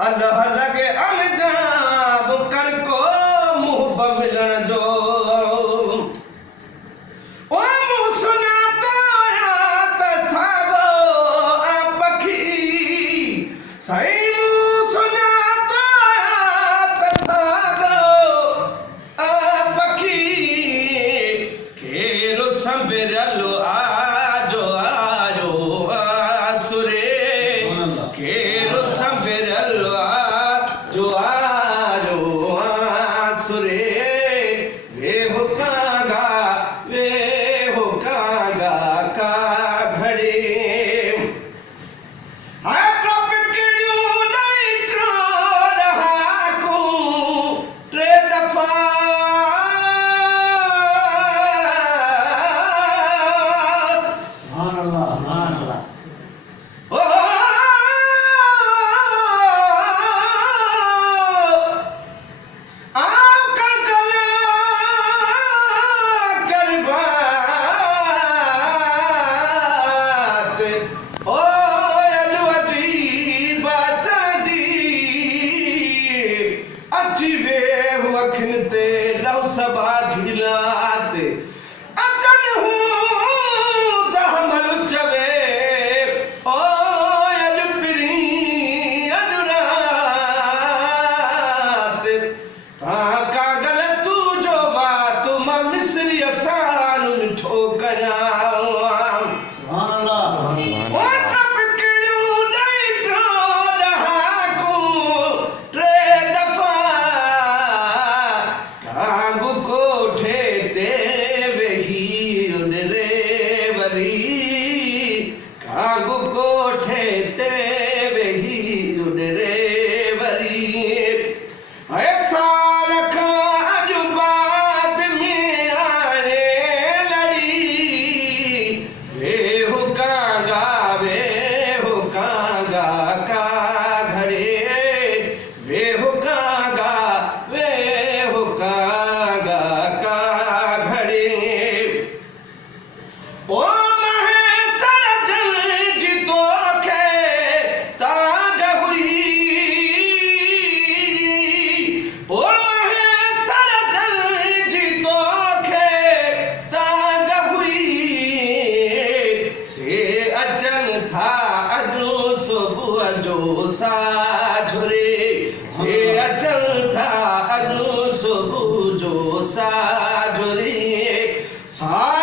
अल्लाह लगे अलजाब कर को मुंह मिलन जो ओ मुंह सुना तो यात सागो पखी सही मुंह सुना तो यात सागो पखी खेरो संबिरलो आजो आजो आसुरे खेरो संबिरलो आजो आजो आसुरे वे हो कागा का घड़े अखिनते लव सबा झिलात अचन हूं दहमल चवे ओ अज पिरी अज रात ता कागल तू जो बात मां मिस्री असान मिठो कया सुभान अल्लाह कागु कोठे ते वेही उडरे वरी ऐसा लखा अजु बाद में आने लड़ी वेहु कागा का घड़े वेहु कागा का घड़े ओ जो साझरे से अचल था अनु सुबह जो साझरे सा